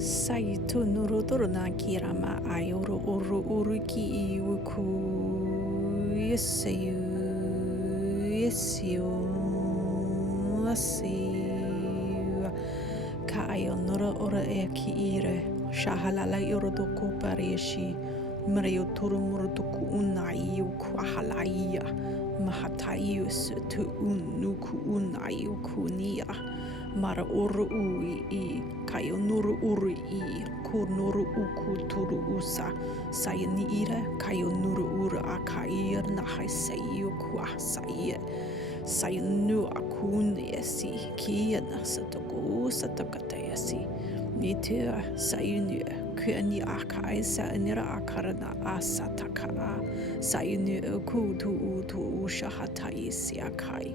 Saito nurotoro na kirama ayoro oro uruki iwuku yeseyu yesiyo asiwa ka ayo nura ora e ki ire shahalala yorodoku pareshi Mario Turumurutuku Unayu Kuahalaya Mahatayus to Unuku Unayu Kunia Mara Uru Ui I Kayonuru Uri I Kunuru Uku Turu Usa Sayani Ira Kayonuru Ura Akair Nahai Sayu Kuasaya Sayanu Akuniesi Kiana Satoku Satakatayasi Nitua Sayunu Kuani Akai Sanira Akarana Asataka Sayunu Kutu Utu Shahatai Siakai